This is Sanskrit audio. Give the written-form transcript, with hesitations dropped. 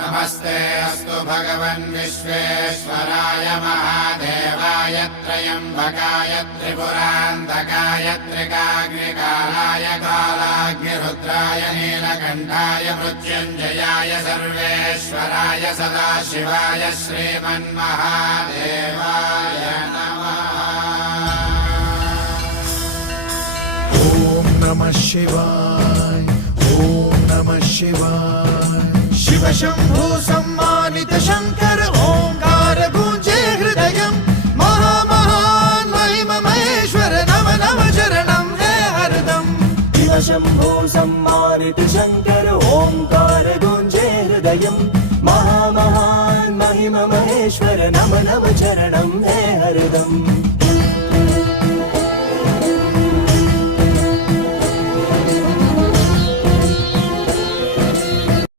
नमस्ते अस्तु भगवन् विश्वेश्वराय महादेवाय त्र्यम्बकाय त्रिपुरान्तकाय त्रिकाग्निकालाय कालाग्निरुद्राय नीलकण्ठाय मृत्युञ्जयाय सर्वेश्वराय सदाशिवाय श्रीमन्महादेवाय नमः। ॐ नमः शिवाय ॐ नमः शिवाय। शिव शंभो सम्मानित शंकर ओंकार गूंजे हृदयं महामहान महिम महेश्वर नम नम चरणं है हरदम। शिव शंभो सम्मानित शंकर ओंकार गूंजे हृदयं महामहान महिम महेश्वर नम नम चरणं